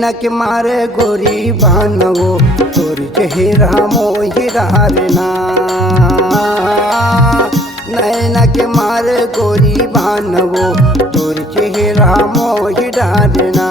नैना के मारे गोरी बानवो तोर चेहरा मोहि डारना। नैना के मारे गोरी बानवो तोर चेहरा मोहि डारना।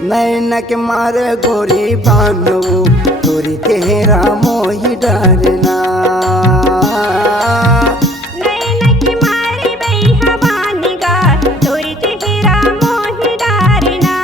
नैना के मारे गोरी बानवो तोरी चेहरा मोहि डारना। नैना के मारे बैहा बानिगा तोरी चेहरा मोहि डारना।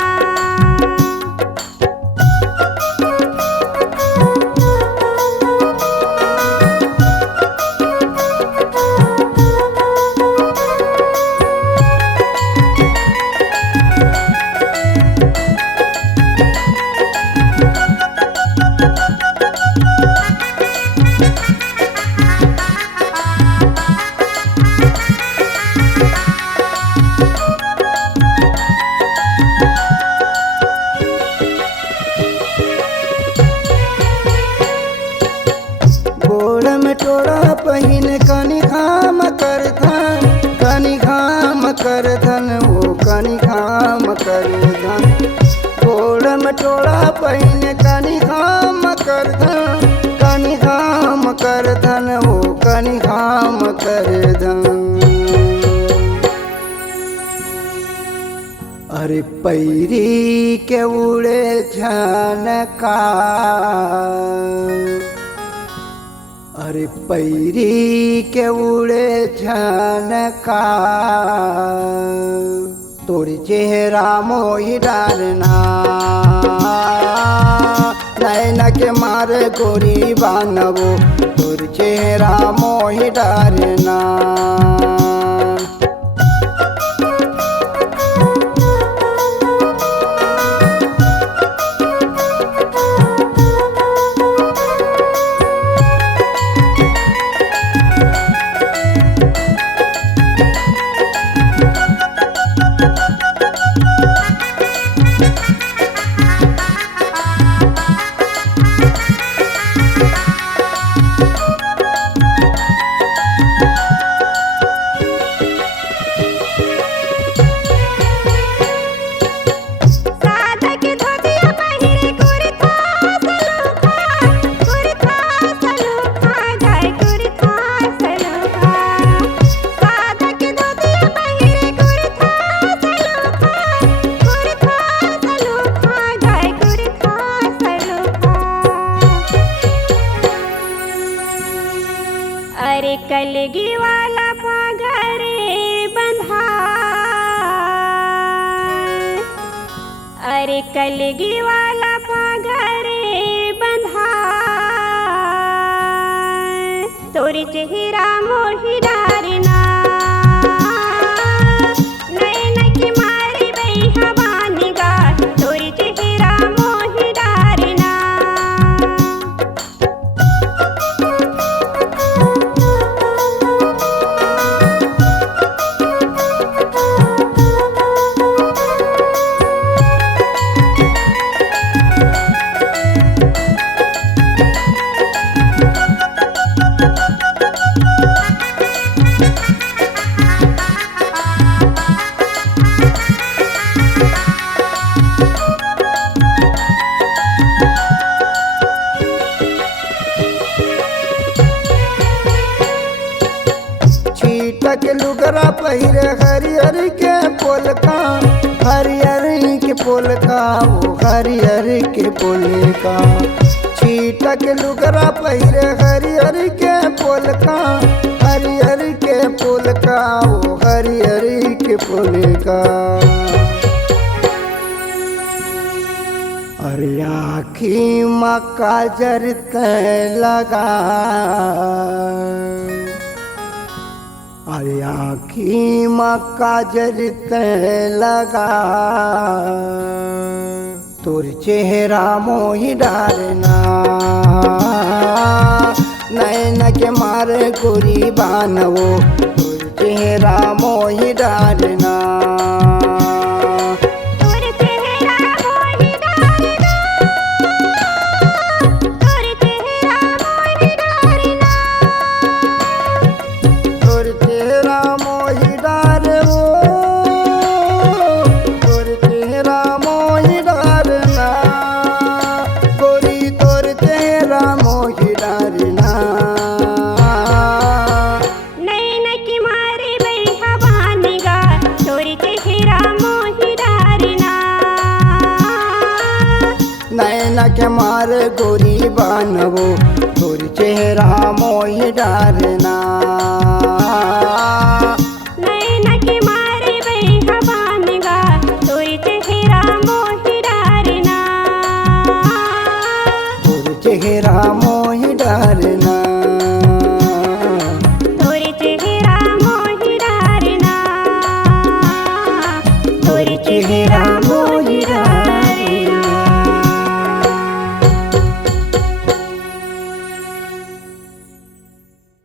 टोड़ा पहिन कनी खाम करथन, कनी खाम करथन, वो कनी खाम करथन। गोड़ में टोड़ा पहिन कनी खाम करथन, कनी खाम करथन, वो कनी खाम करथन। अरे पैरी के उड़े झनका, अरे पैरी के उड़े झनका तोरी चेहरा मोहि डारना। नैना के मारे गोरी बानवो तोरी चेहरा मोहि डारना। अरे कलगी वाला पगरे बंधा, अरे कलगी वाला पगरे बंधा तोरी चेहरा मोहि डारना। नैना के मारे बैहा बानिगा तोरी चेहरा मोहि डारना। के लुगरा पहिरे हरियर के पोलका, हरियर के पोलका, वो हरियर के पोलका। छीटा के लुगरा पहिरे हरियर के पोलका, हरियर के पोलका, वो हरियर के पोलका। अरे अरे आँखी में काजर लगा, अरे आँखी में काजर लगा, तोर चेहरा मोहि डालना, नैन के मारे गोरी बानवो, तोर चेहरा मोहि डालना। नैना के मार गोरी बानवो, तोर चेहरा मोहि डालना।